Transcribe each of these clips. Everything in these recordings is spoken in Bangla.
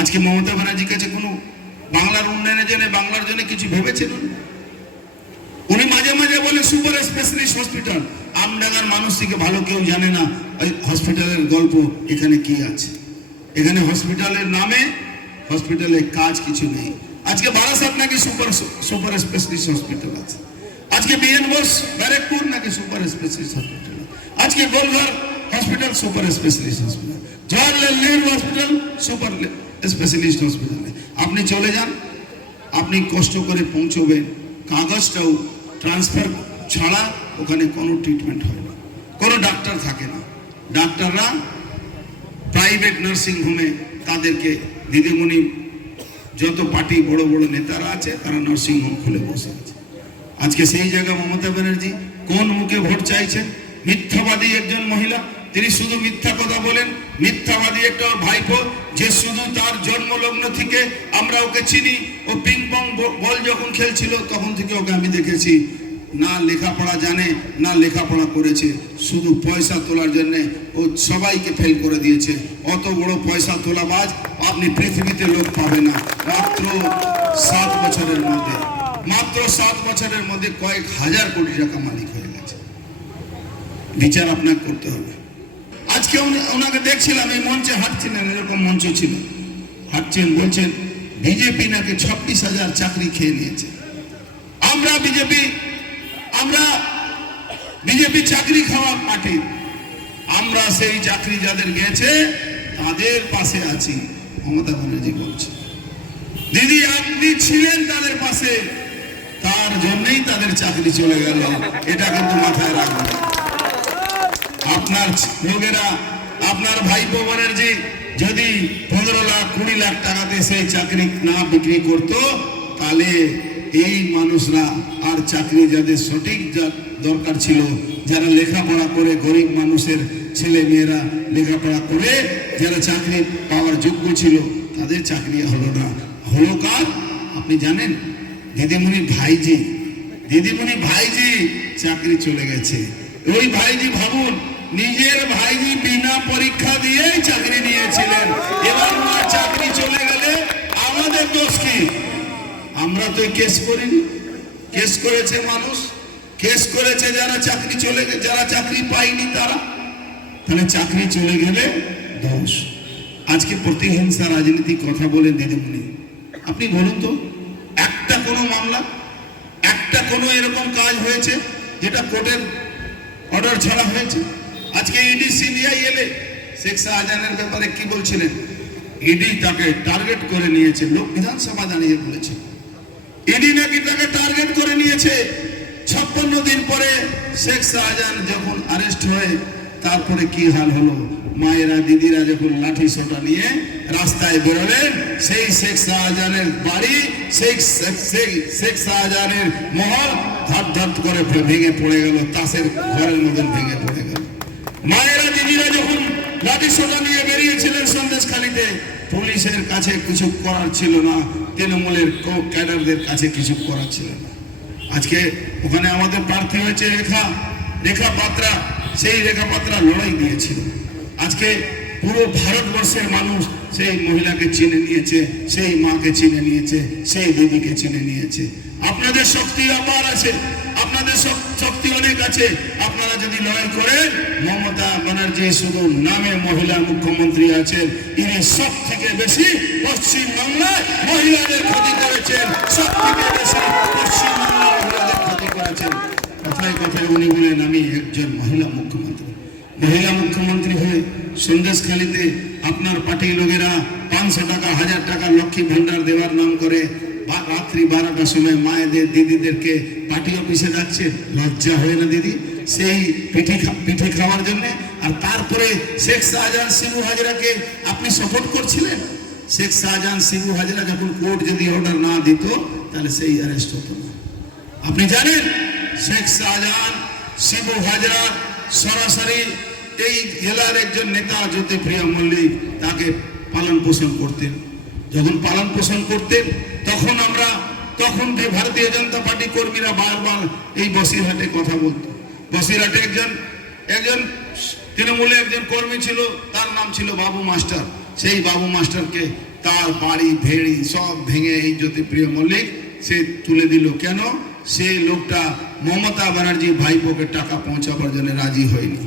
আজকে মমতা ব্যানার্জির কাছে কোনো বাংলার উন্নয়নের জন্য, বাংলার জন্য কিছু ভেবেছেন উনি? মাঝে মাঝে বলে, সুপার স্পেশালিস্ট হসপিটাল। আমডাঙ্গার মানুষ থেকে ভালো কেউ জানে না ওই হসপিটালের গল্প এখানে কি আছে? এখানে হসপিটালের নামে, হসপিটালে কাজ কিছু নেই। আজকে বারাসাত নাকি সুপার সুপার স্পেশালিস্ট হসপিটাল আছে? আজকে বিএন বোস ব্যারেকপুর নাকি সুপার স্পেশালিস্ট হসপিটাল? আজকে Golghar hospital super specialist hospital. Hospital super specialist hospital আপনি চলে যান, আপনি কষ্ট করে পৌঁছবেন, কাগজটাও ট্রান্সফার ছাড়া ওখানে কোনো ট্রিটমেন্ট হয় না। কোনো ডাক্তার থাকে না। ডাক্তাররা প্রাইভেট নার্সিং হোমে তাদেরকে দিদিমণি যত পার্টি বড় বড় নেতারা আছে, তারা নার্সিং হোম খুলে বসে আছে। আজকে সেই জায়গায় মমতা ব্যানার্জি কোন মুখে ভোট চাইছেন? মিথ্যাবাদী একজন মহিলা তিনি শুধু মিথ্যা কথা বলেন, মিথ্যাবাদী একটা ভাইপো, যে শুধু তার জন্মলগ্ন থেকে আমরা ওকে চিনি। ও পিং পং বল যখন খেলছিল, তখন থেকে ওকে আমি দেখেছি। না লেখাপড়া জানে, না লেখাপড়া করেছে। শুধু পয়সা তোলার জন্য ও সবাইকে ফেল করে দিয়েছে। অত বড় পয়সা তোলাবাজ আপনি পৃথিবীতে লোক পাবে না। মাত্র সাত বছরের মধ্যে, মাত্র সাত বছরের মধ্যে কয়েক হাজার কোটি টাকা মালিক হয়ে গেছে। বিচার আপনাকে করতে হবে। আজকে ওনাকে দেখছিলাম, এই মঞ্চে হাঁটছিলেন, এরকম মঞ্চ ছিল। হাঁটছেন, বলছেন, বিজেপি নাকি ছাব্বিশ হাজার চাকরি খেয়ে নিয়েছে। আমরা বিজেপি আমরা বিজেপি চাকরি খাওয়া পার্টি আমরা সেই চাকরি যাদের গেছে, তাদের পাশে আছি, মমতা ব্যানার্জি বলছে। দিদি, আপনি ছিলেন তাদের পাশে, তার জন্যই তাদের চাকরি চলে গেল। এটা কিন্তু মাথায় রাখবেন। আপনার লোকেরা, আপনার ভাইপো ব্যানার্জি যদি পনেরো লাখ, কুড়ি লাখ টাকাতে সেই চাকরি না বিক্রি করত, তাহলে এই মানুষরা আর চাকরি যাদের সঠিক দরকার ছিল, যারা লেখাপড়া করে গরিব মানুষের ছেলে মেয়েরা লেখাপড়া করে, যারা চাকরি পাওয়ার যোগ্য ছিল, তাদের চাকরি হলো না। হলো কার? আপনি জানেন? দিদিমণি ভাইজি। দিদিমণি ভাইজি চাকরি চলে গেছে। ওই ভাইজি ভাবুন নিজের ভাইজি বিনা পরীক্ষা দিয়েই চাকরি নিয়েছিলেন। এবার ওনার চাকরি চলে গেলে আমাদের দোষ কি? আমরা তো কেস করিনি। কেস করেছে মানুষ। কেস করেছে যারা চাকরি চলে যারা চাকরি পায়নি তারা। তাহলে চাকরি চলে গেলে দোষ। আজকে প্রতিহিংসা রাজনীতি কথা বলেন দিদিমণি। আপনি বলুন তো, একটা কোনো মামলা, একটা কোনো এরকম কাজ হয়েছে যেটা কোর্টের অর্ডার ছাড়া হয়েছে? আজকে ইডি সিবিআই এলে শেখ শাহজাহানের ব্যাপারে কি বলছিলেন? ইডি তাকে টার্গেট করে নিয়েছে, লোক বিধানসভা দাঁড়িয়ে বলেছে। ইডি নাকি তাকে টার্গেট করে নিয়েছে? ছাপ্পান্ন দিন পরে শেখ শাহজাহান যখন আরেস্ট হয়ে, তারপরে কি হাল হলো? মায়েরা, দিদিরা যখন লাঠি সোটা নিয়ে রাস্তায় বেরোলেন, সেই শেখ শাহজাহানের বাড়ি শেখ শেখ- শেখ- শেখ শাহজাহানের মহল ধাপ ধাপ করে ভেঙে পড়ে গেল, তাসের ঘরের মধ্যে ভেঙে পড়ে গেল। মায়েরা, দিদিরা যখন লাঠি সোটা নিয়ে বেরিয়েছিলেন সন্দেশখালিতে, পুলিশের কাছে কিছু করার ছিল না, তৃণমূলের ক্যাডারদের কাছে কিছু করার ছিল না। আজকে ওখানে আমাদের প্রার্থী হয়েছে রেখা রেখা পাত্রা, সেই রেখা পাত্রা লড়াই দিয়েছিল। আজকে পুরো ভারতবর্ষের মানুষ সেই মহিলাকে চিনে নিয়েছে, সেই মাকে চিনে নিয়েছে, সেই দিদিকে চিনে নিয়েছে। আপনাদের শক্তি অপার আছে। আপনাদের শক- শক্তি অনেক আছে। আপনারা যদি লড়াই করেন, মমতা ব্যানার্জি শুধু নামে মহিলা মুখ্যমন্ত্রী আছেন। ইনি সব থেকে বেশি পশ্চিম বাংলায় মহিলাদের ক্ষতি করেছেন। সব থেকে বেশি ক্ষতি করেছেন। কথায় কথায় উনি বলেন, আমি একজন মহিলা মুখ্যমন্ত্রী। মহিলা মুখ্যমন্ত্রী হয়ে সন্দেশখালিতে আপনার পার্টির লোকেরা পাঁচশো টাকা, হাজার টাকা লক্ষ্মী ভান্ডার দেওয়ার নাম করে রাত্রি বারোটার সময় মায়েদের, দিদিদেরকে পার্টি অফিসে যাচ্ছে লজ্জা হয় না দিদি? সেই পিঠে পিঠে খাওয়ার জন্য। আর তারপরে শেখ শাহজাহান, শিবু হাজরাকে আপনি সাপোর্ট করছিলেন? শেখ শাহজাহান, শিবু হাজরা যখন কোর্ট যদি অর্ডার না দিত, তাহলে সেই অ্যারেস্ট হতো না। আপনি জানেন, শেখ শাহজাহান, শিবু হাজরা সরাসরি এই জেলার একজন নেতা, জ্যোতিপ্রিয় মল্লিক, তাকে পালন পোষণ করতেন। যখন পালন পোষণ করতেন, তখন আমরা, তখন যে ভারতীয় জনতা পার্টি কর্মীরা বারবার এই বসিরহাটে কথা বলতো। বসিরহাটে একজন একজন তৃণমূলে একজন কর্মী ছিল, তার নাম ছিল বাবু মাস্টার। সেই বাবু মাস্টারকে তার বাড়ি, ভেড়ি সব ভেঙে এই জ্যোতিপ্রিয় মল্লিক, সে তুলে দিল। কেন? সেই লোকটা মমতা ব্যানার্জি ভাইপোকে টাকা পৌঁছাবার জন্য রাজি হয়নি।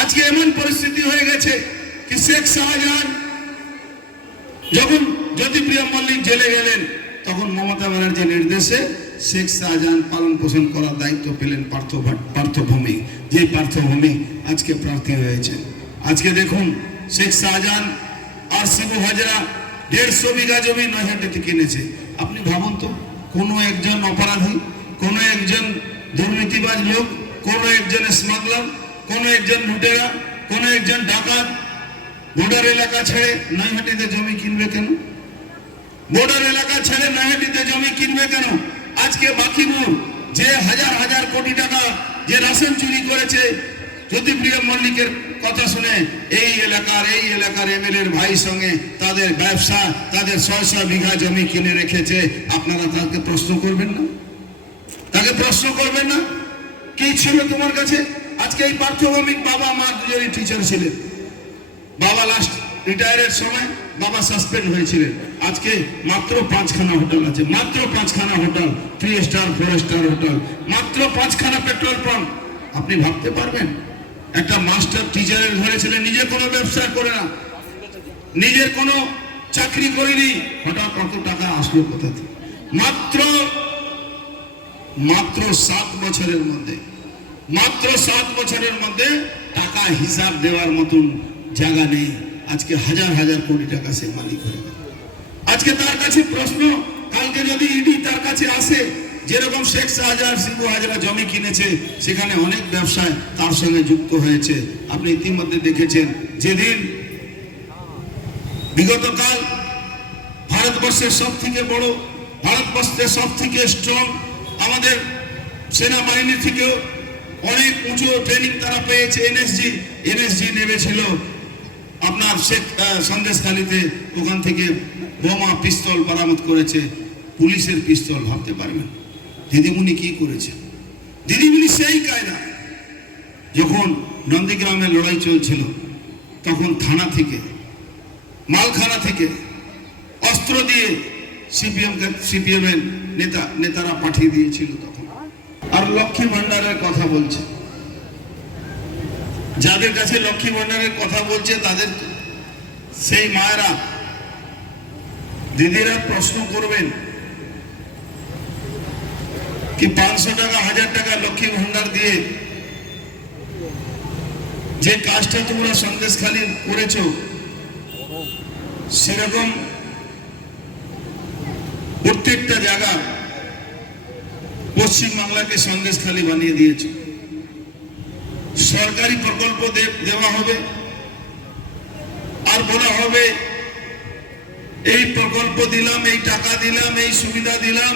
আজকে এমন পরিস্থিতি হয়ে গেছে কি শেখ শাহজাহান যখন জ্যোতিপ্রিয় মল্লিক জেলে গেলেন, তখন মমতা ব্যানার্জির নির্দেশে শেখ শাহজাহান পালন পোষণ করার দায়িত্ব পেলেন পার্থ পার্থভূমি যে পার্থভূমি আজকে প্রার্থী হয়েছে আজকে দেখুন, শেখ শাহজাহান আর শিবু হাজরা দেড়শো বিঘা জমি নৈহাটিতে কিনেছে আপনি ভাবুন তো, কোনো একজন অপরাধী, কোনো একজন দুর্নীতিবাজ লোক, কোনো একজন স্মাগলার, কোনো একজন লুটেরা, কোনো একজন ডাকাত, বর্ডার এলাকা ছেড়ে নৈহাটিতে জমি কিনবে কেন? বর্ডার এলাকা ছেড়ে নৈহাটিতে জমি কিনবে কেন? আজকে বাকিপুর যে হাজার হাজার কোটি টাকা যে রাশন চুরি করেছে, জ্যোতিপ্রিয় মল্লিকের কথা শুনে এই এলাকার এই এলাকার এম এমএলএর ভাই সঙ্গে তাদের ব্যবসা, তাদের ছয়শো বিঘা জমি কিনে রেখেছে। আপনারা তাকে প্রশ্ন করবেন না? তাকে প্রশ্ন করবেন না? কি ছিল তোমার কাছে? আজকে এই পার্থভূমিক বাবা, মা দুজনই টিচার ছিলেন। বাবা লাস্ট রিটায়ারের সময় বাবা সাসপেন্ড হয়েছিলেন। আজকে মাত্র পাঁচখানা হোটেল আছে। মাত্র পাঁচখানা hotel three star four star hotel মাত্র পাঁচখানা পেট্রোল পাম্প আপনি ভাবতে পারবেন? একটা মাস্টার টিচারের ঘরে ছেলে নিজে কোনো ব্যবসা করে না। নিজের কোনো চাকরি করেনি। হঠাৎ কত টাকা আসলো কোথা থেকে? মাত্র মাত্র সাত বছরের মধ্যে। মাত্র সাত বছরের মধ্যে টাকা হিসাব দেওয়ার মতন জায়গা নেই। আজকে হাজার হাজার কোটি টাকা সে মালিক হয়ে গেল। আজকে তার কাছে প্রশ্ন, কালকে যদি ইডি তার কাছে আসে, যেরকম শেখ শাহজাহান শিবু হাজারা জমি কিনেছে, সেখানে অনেক ব্যবসায় তার সঙ্গে যুক্ত হয়েছে। আপনি ইতিমধ্যে দেখেছেন, যেদিন বিগতকাল ভারতবর্ষের সব থেকে বড়, ভারতবর্ষের সব থেকে স্ট্রং আমাদের সেনাবাহিনী থেকেও অনেক উঁচু ট্রেনিং তারা পেয়েছে, এনএসজি এনএসজি নেমেছিল। আপনার শেখ সন্দেশখালিতে ওখান থেকে বোমা, পিস্তল বরামদ করেছে, পুলিশের পিস্তল ভাবতে পারবেন। দিদিমণি কি করেছে? দিদিমণি সেই কায়দা। যখন নন্দীগ্রামে লড়াই চলছিল, তখন থানা থেকে, মালখানা থেকে অস্ত্র দিয়ে সিপিএম সিপিএম এর নেতা নেতারা পাঠিয়ে দিয়েছিল তখন। আর লক্ষ্মী ভান্ডারের কথা বলছে। যাদের কাছে লক্ষ্মী ভান্ডারের কথা বলছে, তাদের সেই মায়েরা দিদিরা প্রশ্ন করবেন কি পাঁচশো টাকা, হাজার টাকা লক্ষ্মী ভান্ডার দিয়ে যে কাজটা তোমরা সন্দেশ খালি করেছ, সেরকম প্রত্যেকটা জায়গা পশ্চিম বাংলাকে সন্দেশ খালি বানিয়ে দিয়েছে। সরকারি প্রকল্প দেওয়া হবে। আর বলা হবে, এই প্রকল্প দিলাম, এই টাকা দিলাম, এই সুবিধা দিলাম।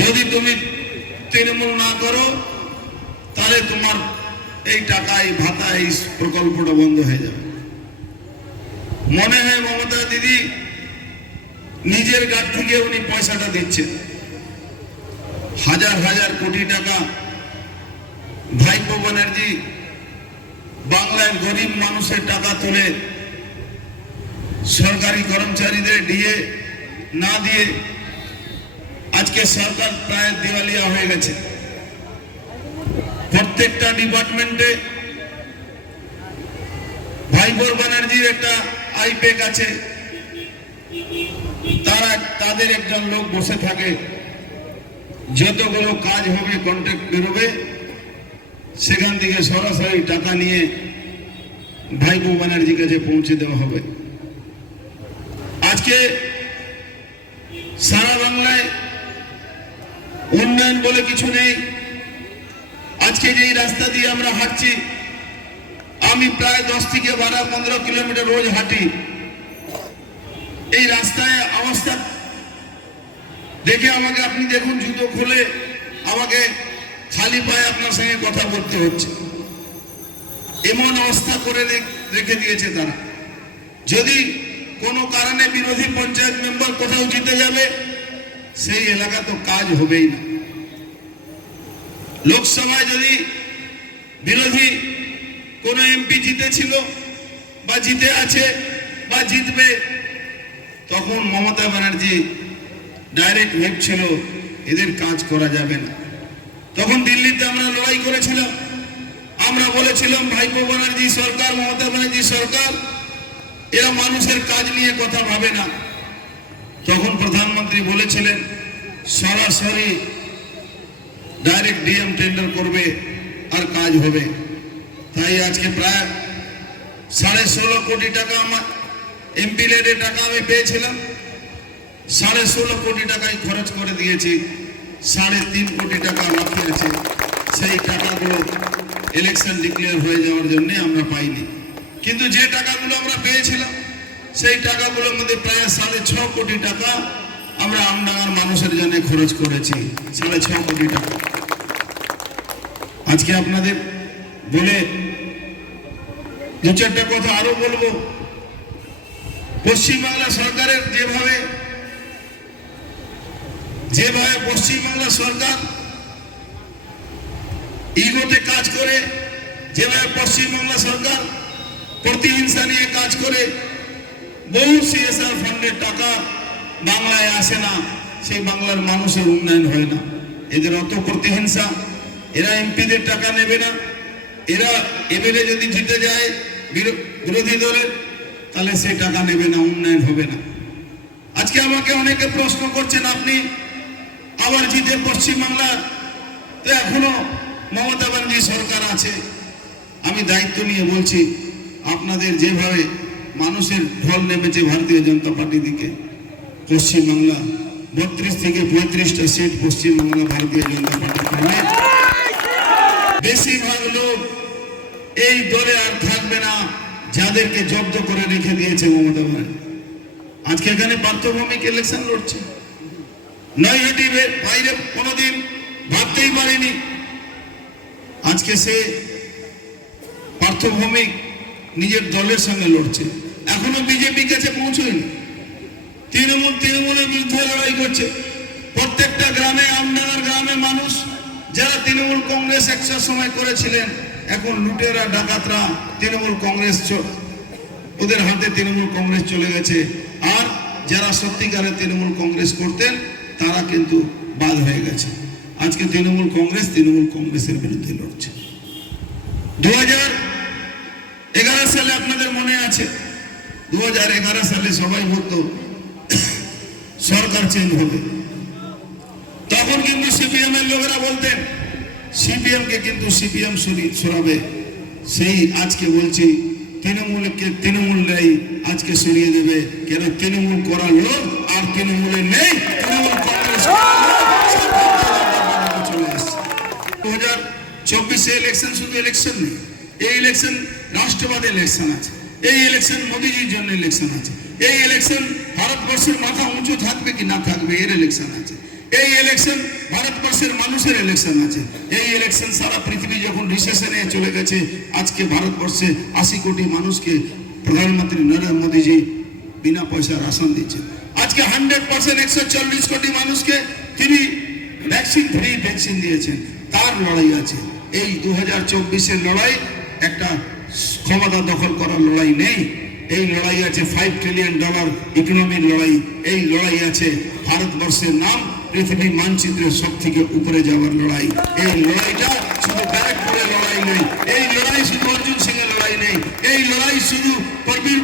যদি তুমি তৃণমূল না করো, তাহলে তোমার এই টাকা, এই ভাতা, এই প্রকল্পটা বন্ধ হয়ে যাবে। মনে হয় মমতা দিদি নিজের গাছ থেকে উনি পয়সাটা দিচ্ছেন। হাজার হাজার কোটি টাকা ভাইপো ব্যানার্জি বাংলার গরিব মানুষের টাকা তুলে সরকারি কর্মচারীদের দিয়ে, না দিয়ে আজকে সরকার প্রায় দিওয়ালিয়া হয়ে গেছে। প্রত্যেকটা ডিপার্টমেন্টে ভাইপোর ব্যানার্জির একটা আইপেক আছে। তারা তাদের একজন লোক বসে থাকে। যতগুলো কাজ হবে কন্ট্রাক্ট বেরোবে। সেখান থেকে সরাসরি টাকা নিয়ে ভাইপো ব্যানার্জির কাছে পৌঁছে দেওয়া হবে। আজকে সারা বাংলায় উন্নয়ন বলে কিছু নেই। আজকে যেই রাস্তা দিয়ে আমরা হাঁটছি, আমি প্রায় দশ থেকে বারো, পনেরো কিলোমিটার রোজ হাঁটি। এই রাস্তায় অবস্থা দেখে আমাকে, আপনি দেখুন, জুতো খুলে আমাকে খালি পায়ে আপনার সঙ্গে কথা বলতে হচ্ছে। এমন অবস্থা করে রেখে দিয়েছে তারা। যদি কোনো কারণে বিরোধী পঞ্চায়েত মেম্বার কোথাও জিতে যাবে, সেই এলাকা তো কাজ হবেই না। লোকসভায় যদি বিরোধী কোনো এমপি জিতেছিল বা জিতে আছে বা জিতবে, তখন মমতা ব্যানার্জি ডাইরেক্ট ভেবছিল এদের কাজ করা যাবে না। তখন দিল্লিতে আমরা লড়াই করেছিলাম। আমরা বলেছিলাম, ভাইপো ব্যানার্জি সরকার, মমতা ব্যানার্জি সরকার, এরা মানুষের কাজ নিয়ে কথা ভাবে না। তখন প্রধানমন্ত্রী বলেছিলেন সরাসরি ডাইরেক্ট ডিএম টেন্ডার করবে আর কাজ হবে। তাই আজকে প্রায় সাড়ে ষোলো কোটি টাকা আমার এমপি লেডের টাকা আমি পেয়েছিলাম। সাড়ে ষোলো কোটি টাকায় খরচ করে দিয়েছি। সাড়ে তিন কোটি টাকা বাকি আছে, সেই টাকাগুলো ইলেকশন ডিক্লেয়ার হয়ে যাওয়ার জন্য আমরা পাইনি। কিন্তু যে টাকাগুলো আমরা পেয়েছিলাম, সেই টাকাগুলোর মধ্যে প্রায় সাড়ে ছ কোটি টাকা আমরা আমডাঙ্গার মানুষের জন্য খরচ করেছি, সাড়ে ছ কোটি টাকা। আজকে আপনাদের বলে দু চারটা কথা আরও বলব। পশ্চিমবাংলা সরকারের যেভাবে যেভাবে পশ্চিমবাংলা সরকার ইগোতে কাজ করে, যেভাবে পশ্চিমবাংলা সরকার প্রতিহিংসা নিয়ে কাজ করে, বহু সিএসআর ফান্ডের টাকা বাংলায় আসে না, সেই বাংলার মানুষের উন্নয়ন হয় না। এদের অত প্রতিহিংসা, এরা এমপিদের টাকা নেবে না। এরা এমএলএ যদি জিতে যায়, বিরো- বিরোধী দলের, তাহলে সে টাকা নেবে না, উন্নয়ন হবে না। আজকে আমাকে অনেকে প্রশ্ন করছেন, আপনি আবার জিতে পশ্চিমবাংলা তো এখনও মমতা ব্যানার্জি সরকার আছে। আমি দায়িত্ব নিয়ে বলছি, আপনাদের যেভাবে মানুষের ঢল নেমেছে ভারতীয় জনতা পার্টি দিকে, পশ্চিমবাংলা বত্রিশ থেকে পঁয়ত্রিশটা সিট পশ্চিমবাংলা ভারতীয় জনতা পার্টি বেশিরভাগ লোক এই দলে আর থাকবে না, যাদেরকে জব্দ করে রেখে দিয়েছে মমতা ব্যানার্জি। আজকে এখানে পার্থভূমিক ইলেকশন লড়ছে। নৈহাটির বাইরে কোনোদিন ভাবতেই পারিনি। আজকে সে পার্থভৌমিক নিজের দলের সঙ্গে লড়ছে। এখনও বিজেপি কাছে পৌঁছয়নি। তৃণমূল, তৃণমূলের বিরুদ্ধে লড়াই করছে। প্রত্যেকটা গ্রামে, আমডাঙ্গার গ্রামে মানুষ যারা তৃণমূল কংগ্রেস একশো সময় করেছিলেন, এখন লুটেরা, ডাকাতরা তৃণমূল কংগ্রেস ওদের হাতে তৃণমূল কংগ্রেস চলে গেছে। আর যারা সত্যিকারে তৃণমূল কংগ্রেস করতেন তারা কিন্তু বাদ হয়ে গেছে। আজকে তৃণমূল কংগ্রেস তৃণমূল কংগ্রেসের বিরুদ্ধে লড়ছে। দু সালে আপনাদের মনে আছে? দু সালে সবাই বলতো, সরকার চেঞ্জ হবে। তখন কিন্তু সিপিএম এর লোকেরা বলতেন সিপিএম কে কিন্তু সিপিএম সরাবে। সেই আজকে বলছি, তৃণমূলকে তৃণমূলরাই আজকে সরিয়ে দেবে। কেন? তৃণমূল করার লোক আর তৃণমূলে নেই। দু হাজার চব্বিশে ইলেকশন শুধু ইলেকশন নেই এই ইলেকশন রাষ্ট্রবাদী ইলেকশন আছে এই ইলেকশন মোদিজির জন্য ইলেকশন আছে এই ইলেকশন ভারতবর্ষের মাথা উঁচু থাকবে কি না থাকবে এর ইলেকশন আছে এই ইলেকশন ভারতবর্ষের মানুষের ইলেকশন আছে এই ইলেকশন সারা পৃথিবী যখন রিসেশনে চলে গেছে আজকে ভারতবর্ষে আশি কোটি মানুষকে প্রধানমন্ত্রী নরেন্দ্র মোদীজি বিনা পয়সার রাশন দিচ্ছেন আজকে হান্ড্রেড পার্সেন্ট একশো চল্লিশ কোটি মানুষকে তিনি ভ্যাকসিন ফ্রি ভ্যাকসিন দিয়েছেন। তার লড়াই আছে। এই দু হাজার চব্বিশের লড়াই একটা ক্ষমতা দখল করার লড়াই নেই। এই লড়াই আছে ফাইভ ট্রিলিয়ন ডলার ইকোনমির লড়াই। এই লড়াই আছে ভারতবর্ষের নাম পৃথিবীর মানচিত্রের সব থেকে উপরে যাওয়ার লড়াই। এই লড়াইটা শুধু ব্যারাকপুরের লড়াই নেই। এই লড়াই শুধু অর্জুন সিং এর লড়াই নেই। এই লড়াই শুধু প্রবীর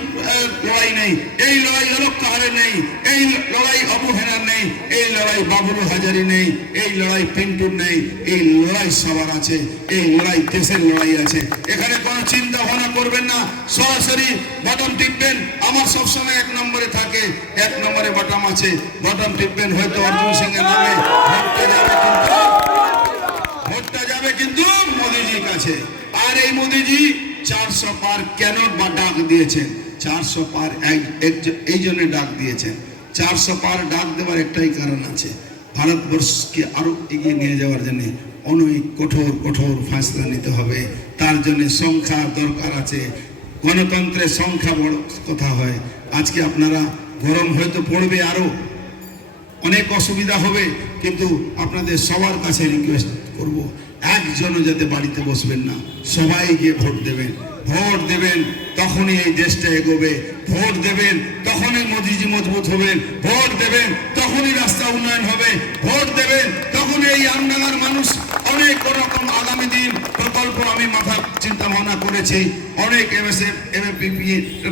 লড়াই নেই, এই লড়াই অলোক কাহারে নেই, এই লড়াই অবহেলার নেই, এই লড়াই বাবুল হাজারি নেই, এই লড়াই পিন্টুর নেই, এই লড়াই সবার আছে, এই লড়াই দেশের লড়াই আছে। এখানে কোনো চিন্তা ভাবনা করবেন না, সরাসরি বটম টিপবেন, আমার সবসময় এক নম্বরে থাকে, এক নম্বরে বটম আছে, বটম টিপবেন, হয়তো অর্জুন সিং এর নামে ভোটটা যাবে কিন্তু, ভোটটা যাবে কিন্তু মোদিজির কাছে। আর এই মোদিজি চারশো পার কেন বা ডাক দিয়েছেন? চারশো পার এই জন্য ডাক দিয়েছেন। চারশো পার ডাক দেওয়ার একটাই কারণ আছে, ভারতবর্ষকে আরও এগিয়ে নিয়ে যাওয়ার জন্য অনেক কঠোর কঠোর ফাঁসলা নিতে হবে। তার জন্য সংখ্যা দরকার আছে। গণতন্ত্রের সংখ্যা বড় কথা হয়। আজকে আপনারা গরম হয়তো পড়বে আরও। অনেক অসুবিধা হবে, কিন্তু আপনাদের সবার কাছে রিকোয়েস্ট করব। একজনও যাতে বাড়িতে বসবেন না। সবাই গিয়ে ভোট দেবেন। ভোট দেবেন। তখনই এই দেশটা এগোবে। ভোট দেবেন, তখনই মোদিজি মজবুত হবেন। ভোট দেবেন, তখনই রাস্তা উন্নয়ন হবে। ভোট দেবেন, তখনই এই আমডাঙ্গার মানুষ অনেক রকম আগামী দিন প্রকল্প আমি মাথা চিন্তা ভাবনা করেছি। অনেক এমএসএফ এমএপিপি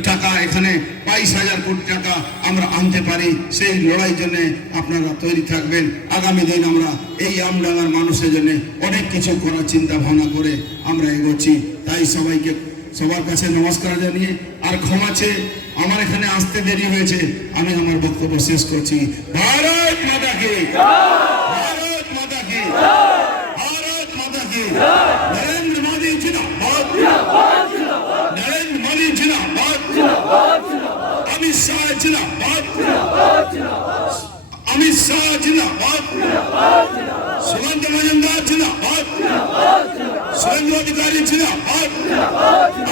টাকা এখানে বাইশ হাজার কোটি টাকা আমরা আনতে পারি। সেই লড়াই জন্য আপনারা তৈরি থাকবেন। আগামী দিন আমরা এই আমডাঙ্গার মানুষের জন্য অনেক কিছু করার চিন্তা ভাবনা করে আমরা এগোচ্ছি। তাই সবাইকে সবার কাছে নমস্কার জানিয়ে আর ক্ষমা চেয়ে আমার এখানে আসতে দেরি হয়েছে আমি আমার বক্তব্য শেষ করছি। ভারত মাতা কি ভারত মাতা ভারত মাতা কি নরেন্দ্র মোদী জিন্দাবাদ। নরেন্দ্র মোদী জিন্দাবাদ। অমিত শাহ জিন্দাবাদ। অমিত শাহ জিন্দাবাদ। সুমন্ত মজুমদার জিন্দাবাদ। সুরেন্দ্র অধিকারী জিন্দাবাদ।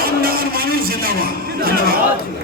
আমদার মানুষ জিন্দাবাদ। ধন্যবাদ।